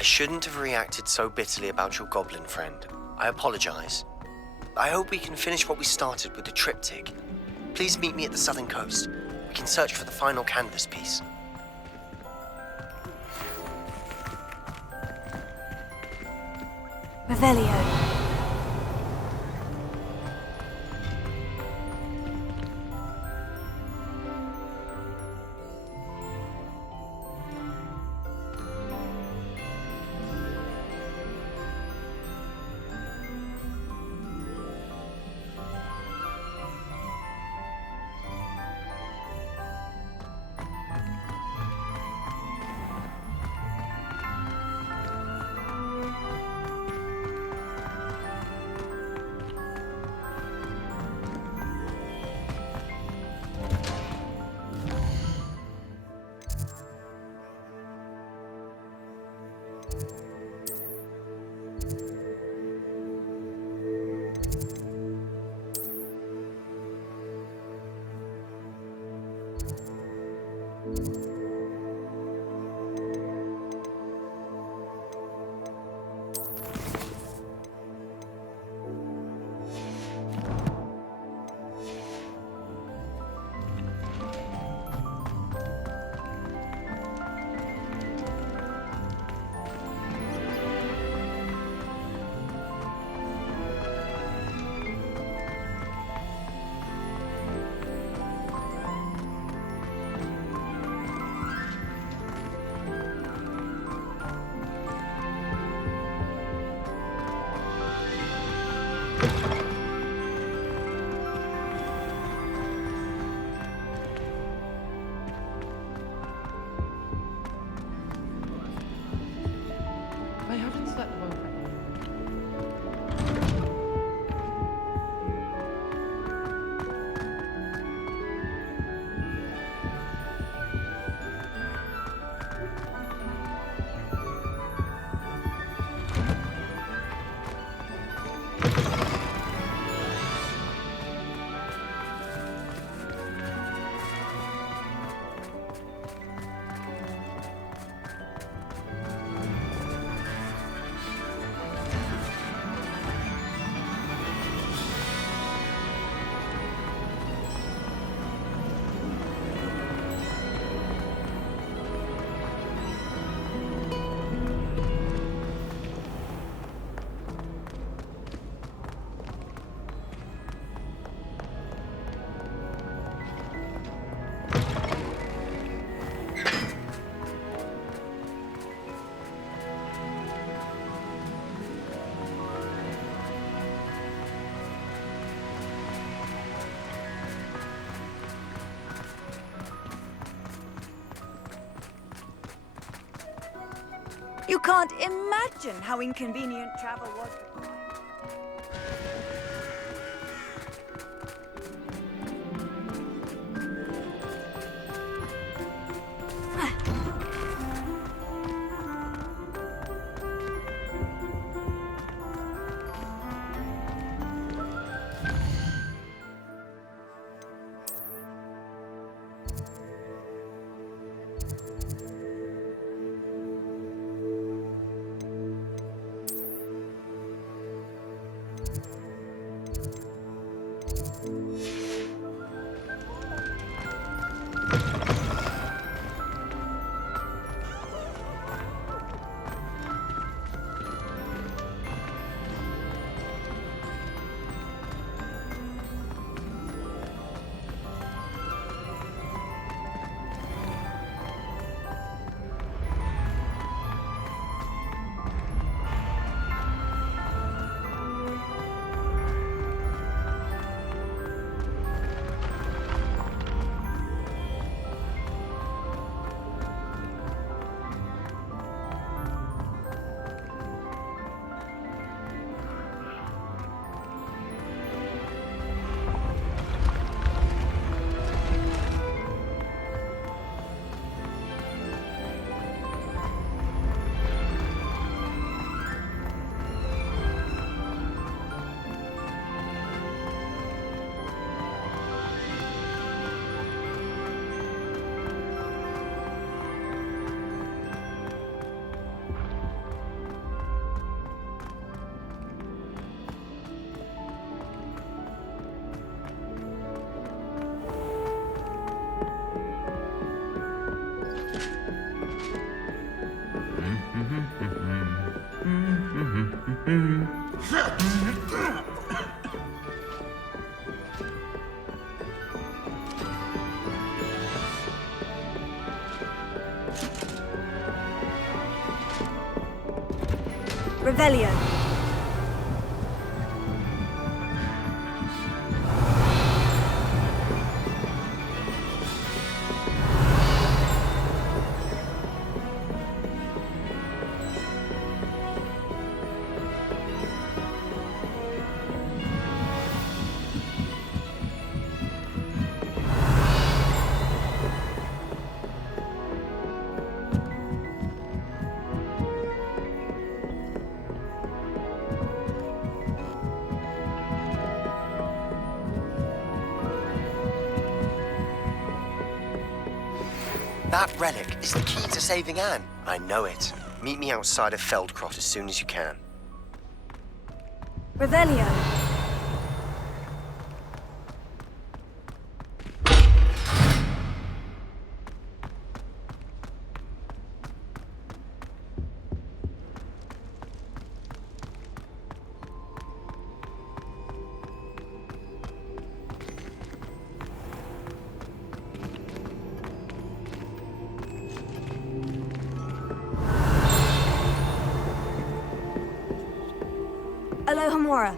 I shouldn't have reacted so bitterly about your goblin friend. I apologize. I hope we can finish what we started with the triptych. Please meet me at the southern coast. We can search for the final canvas piece. Revelio. I haven't slept well. You can't imagine how inconvenient travel was. Revelio. That relic is the key to saving Anne. I know it. Meet me outside of Feldcroft as soon as you can. Revelio. Alohomora.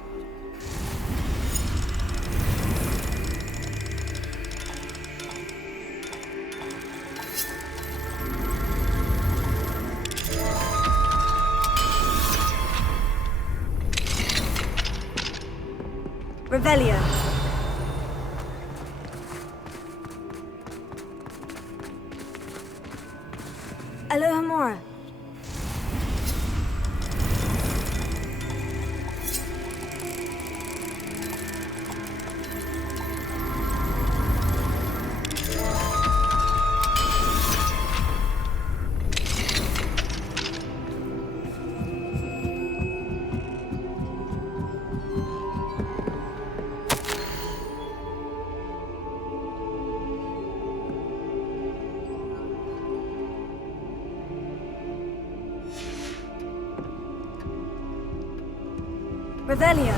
Revelio. Alohomora. Revelio.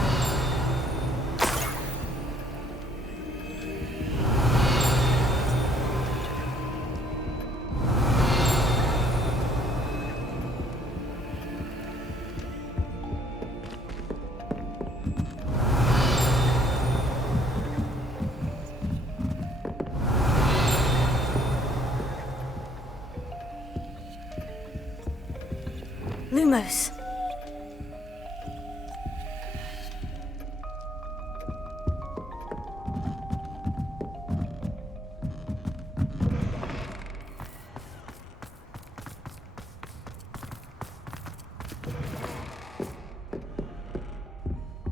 Lumos.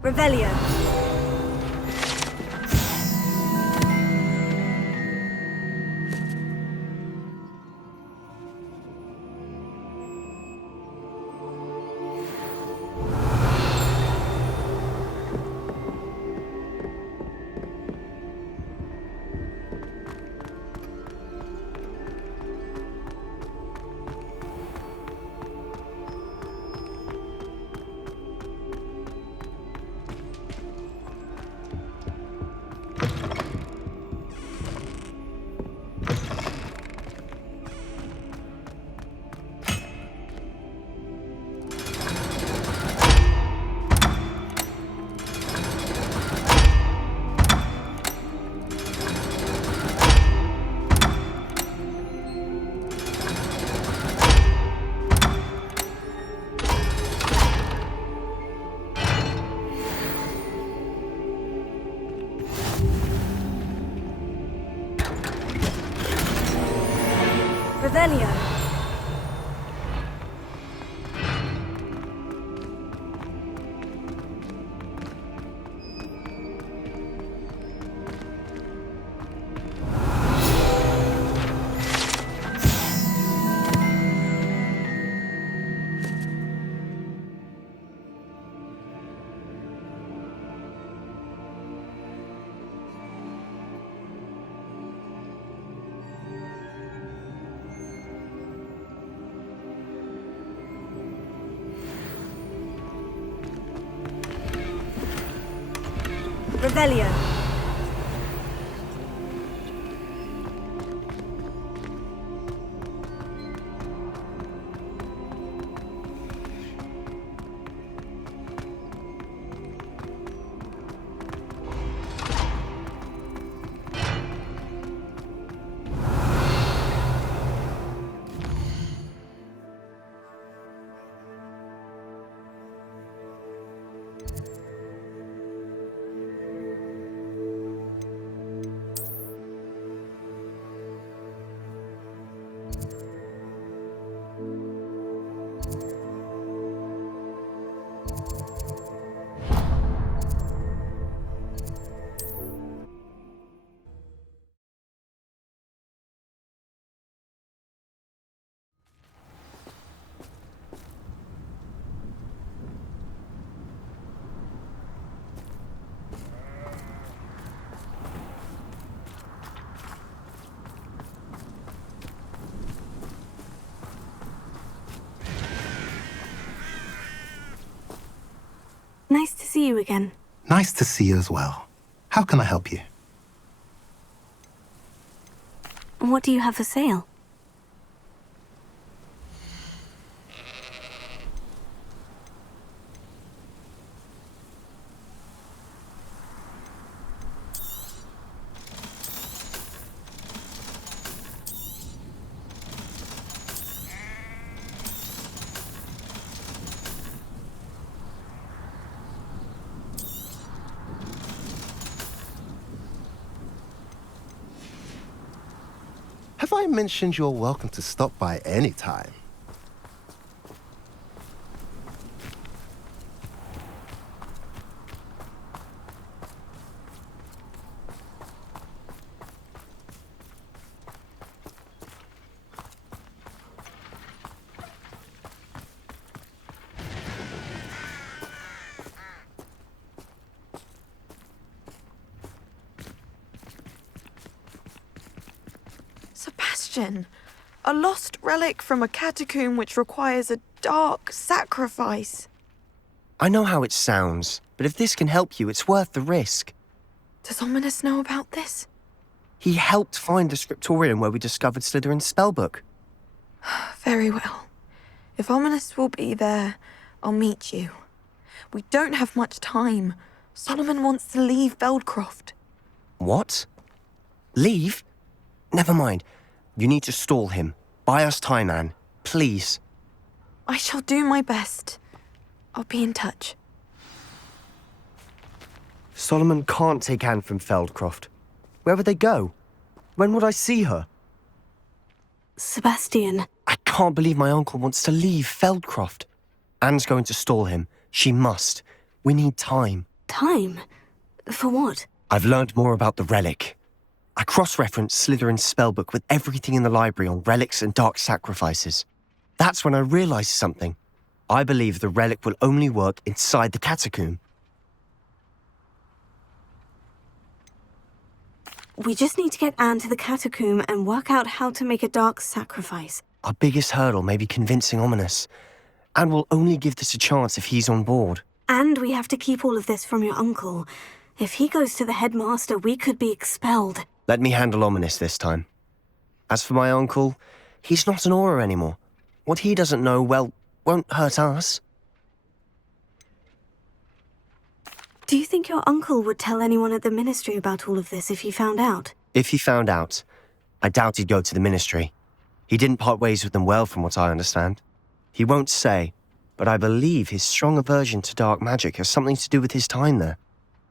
Revelio. Revelio. Revelio. Nice to see you again. Nice to see you as well. How can I help you? What do you have for sale? Have I mentioned you're welcome to stop by any time? Sebastian, a lost relic from a catacomb which requires a dark sacrifice. I know how it sounds, but if this can help you, it's worth the risk. Does Ominous know about this? He helped find the scriptorium where we discovered Slytherin's spellbook. Very well. If Ominous will be there, I'll meet you. We don't have much time. Solomon wants to leave Feldcroft. What? Leave? Never mind. You need to stall him. Buy us time, Anne. Please. I shall do my best. I'll be in touch. Solomon can't take Anne from Feldcroft. Where would they go? When would I see her? Sebastian. I can't believe my uncle wants to leave Feldcroft. Anne's going to stall him. She must. We need time. Time? For what? I've learned more about the relic. I cross-referenced Slytherin's spellbook with everything in the library on relics and dark sacrifices. That's when I realized something. I believe the relic will only work inside the catacomb. We just need to get Anne to the catacomb and work out how to make a dark sacrifice. Our biggest hurdle may be convincing Ominous. Anne will only give this a chance if he's on board. And we have to keep all of this from your uncle. If he goes to the headmaster, we could be expelled. Let me handle Ominous this time. As for my uncle, he's not an Auror anymore. What he doesn't know, well, won't hurt us. Do you think your uncle would tell anyone at the ministry about all of this if he found out? If he found out, I doubt he'd go to the ministry. He didn't part ways with them well, from what I understand. He won't say, but I believe his strong aversion to dark magic has something to do with his time there.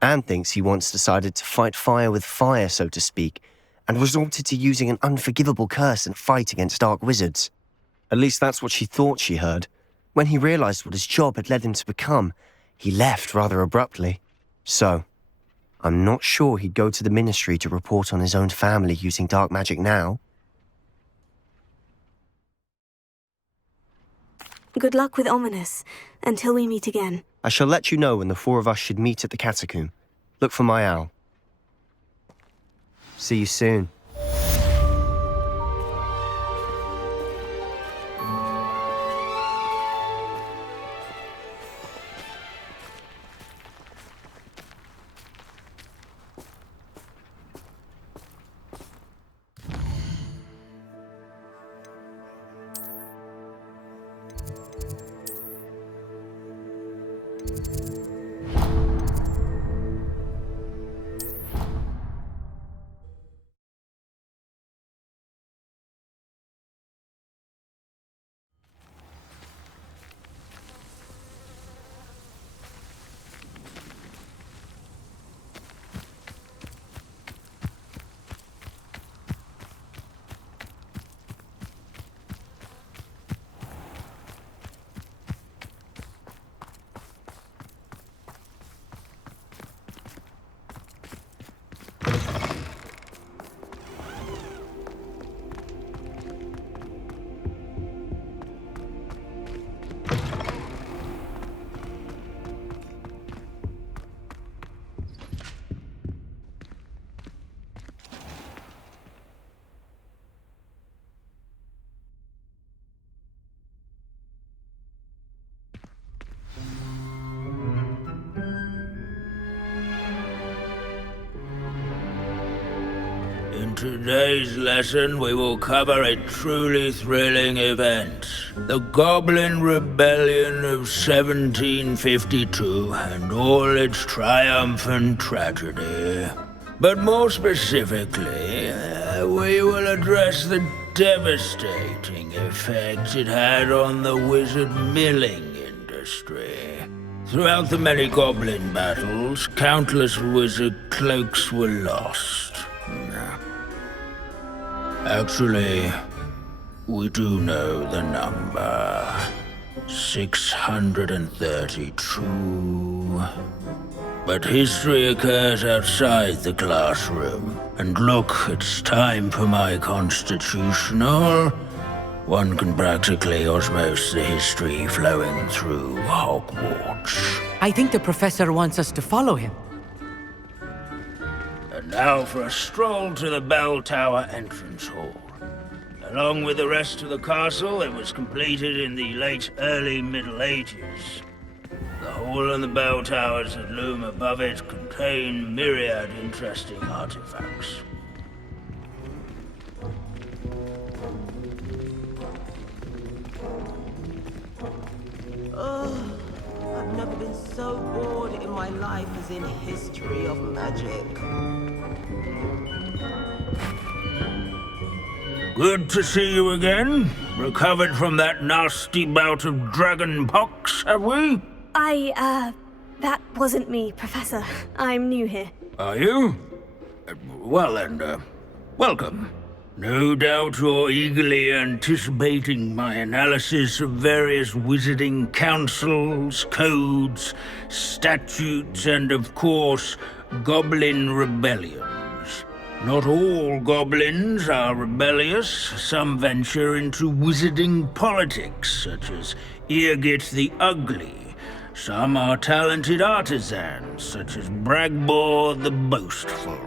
Anne thinks he once decided to fight fire with fire, so to speak, and resorted to using an unforgivable curse in a fight against dark wizards. At least that's what she thought she heard. When he realized what his job had led him to become, he left rather abruptly. So, I'm not sure he'd go to the ministry to report on his own family using dark magic now. Good luck with Ominous, until we meet again. I shall let you know when the four of us should meet at the catacomb. Look for my owl. See you soon. In today's lesson, we will cover a truly thrilling event. The Goblin Rebellion of 1752 and all its triumph and tragedy. But more specifically, we will address the devastating effect it had on the wizard milling industry. Throughout the many goblin battles, countless wizard cloaks were lost. Actually, we do know the number. 632. But history occurs outside the classroom. And look, it's time for my constitutional. One can practically osmose the history flowing through Hogwarts. I think the professor wants us to follow him. And now for a stroll to the bell tower entrance hall. Along with the rest of the castle, it was completed in the late early Middle Ages. The hall and the bell towers that loom above it contain myriad interesting artifacts. I've never been so bored in my life as in History of Magic. Good to see you again. Recovered from that nasty bout of dragon pox, have we? That wasn't me, Professor. I'm new here. Are you? Well then, welcome. No doubt you're eagerly anticipating my analysis of various wizarding councils, codes, statutes, and of course, goblin rebellions. Not all goblins are rebellious. Some venture into wizarding politics, such as Eargit the Ugly. Some are talented artisans, such as Bragbor the Boastful.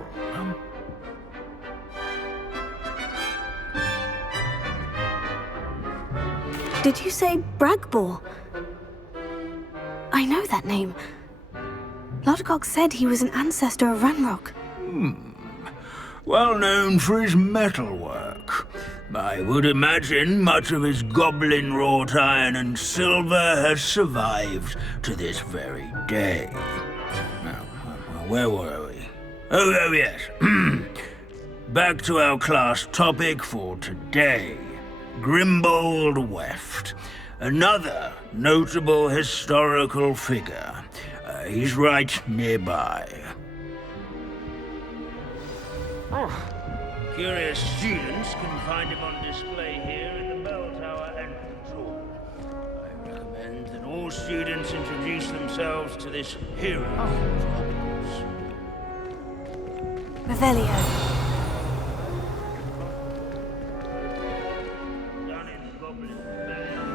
Did you say Bragbor? I know that name. Lodgok said he was an ancestor of Ranrock. Well known for his metalwork. I would imagine much of his goblin-wrought iron and silver has survived to this very day. Now, where were we? Oh yes. Back to our class topic for today. Grimbold Weft. Another notable historical figure. He's right nearby. Curious students can find him on display here in the bell tower entrance hall. I recommend that all students introduce themselves to this hero of Hogwarts. Revelio. Done in the Goblin Rebellion.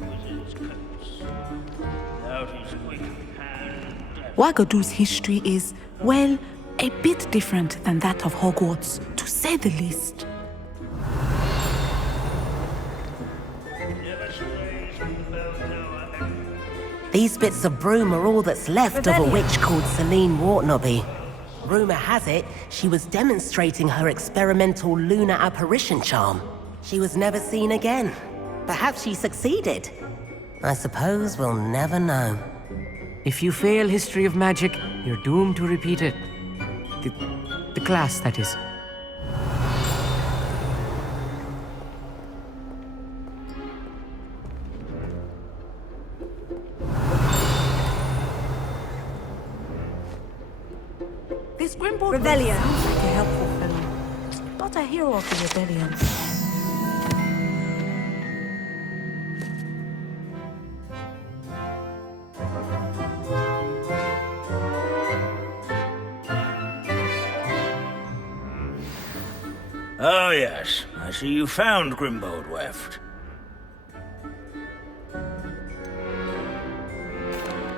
Wizard's coats. Without his quick hand. Wagadu's history is, well, a bit different than that of Hogwarts, to say the least. These bits of broom are all that's left of a witch called Celine Wartnobby. Rumour has it, she was demonstrating her experimental lunar apparition charm. She was never seen again. Perhaps she succeeded. I suppose we'll never know. If you fail History of Magic, you're doomed to repeat it. The class, that is. This Grimbold Revelio. sounds like a helpful fellow. Not a hero of the rebellion. Oh yes, I see you found Grimbold Weft.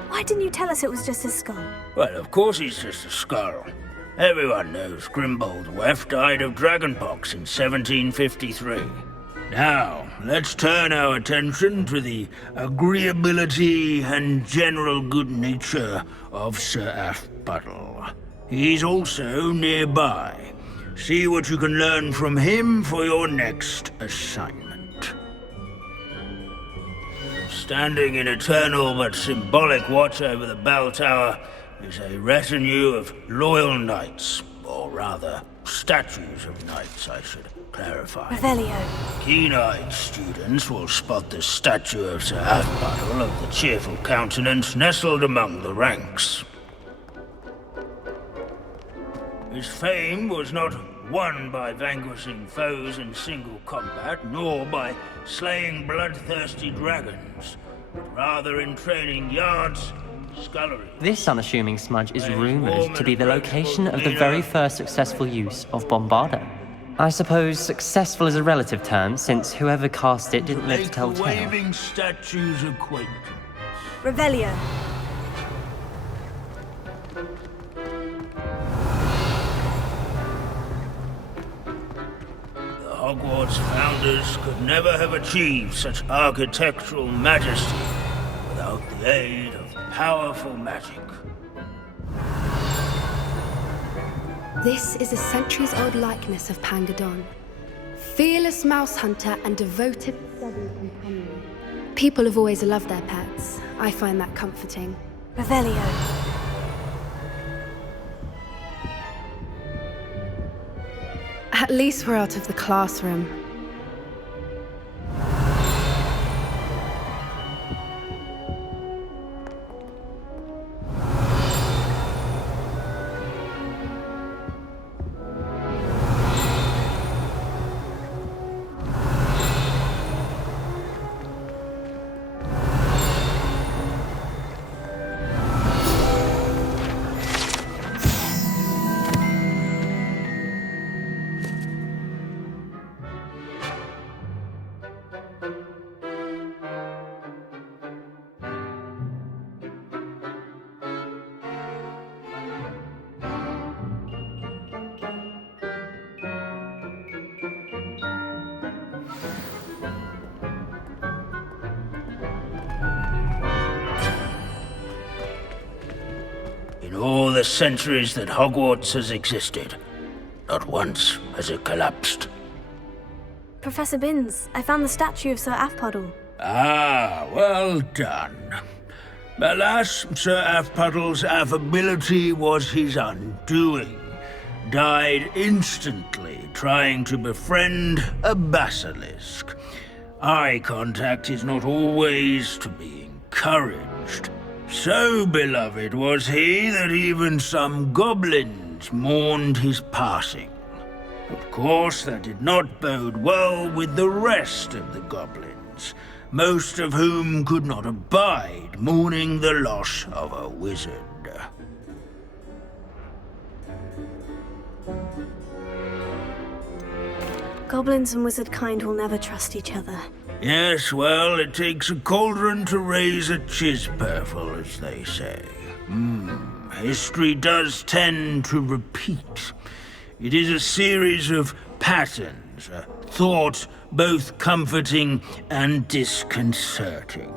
Why didn't you tell us it was just a skull? Well, of course he's just a skull. Everyone knows Grimbold Weft died of dragonpox in 1753. Now, let's turn our attention to the agreeability and general good nature of Sir Aphbuttle. He's also nearby. See what you can learn from him for your next assignment. Standing in eternal but symbolic watch over the bell tower is a retinue of loyal knights, or rather, statues of knights, I should clarify. Revelio. Keen-eyed students will spot the statue of Sir Aphbuttle of the cheerful countenance nestled among the ranks. His fame was not won by vanquishing foes in single combat, nor by slaying bloodthirsty dragons, but rather in training yards, scullery. This unassuming smudge is rumored to be the location of the very first successful use of Bombarda. I suppose successful is a relative term, since whoever cast it didn't live to tell the tale. Waving statue's acquaintance. Revelio. The Hogwarts founders could never have achieved such architectural majesty without the aid of powerful magic. This is a centuries-old likeness of Pangadon. Fearless mouse hunter and devoted study companion. People have always loved their pets. I find that comforting. Revelio. At least we're out of the classroom. In all the centuries that Hogwarts has existed, not once has it collapsed. Professor Binns, I found the statue of Sir Aphbuttle. Ah, well done. Alas, Sir Aphbuttle's affability was his undoing. Died instantly trying to befriend a basilisk. Eye contact is not always to be encouraged. So beloved was he that even some goblins mourned his passing. Of course, that did not bode well with the rest of the goblins, most of whom could not abide mourning the loss of a wizard. Goblins and wizard kind will never trust each other. Yes, well, it takes a cauldron to raise a chisperful, as they say. History does tend to repeat. It is a series of patterns, a thought both comforting and disconcerting.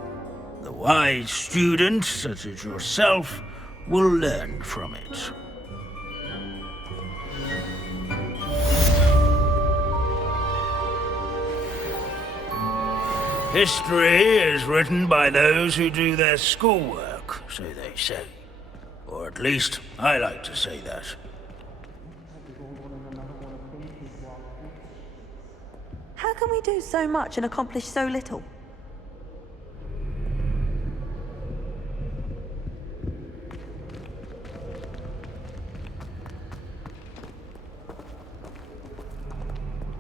The wise student, such as yourself, will learn from it. History is written by those who do their schoolwork, so they say. Or at least, I like to say that. How can we do so much and accomplish so little?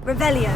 Revelio.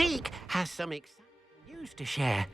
Deke has some exciting news to share.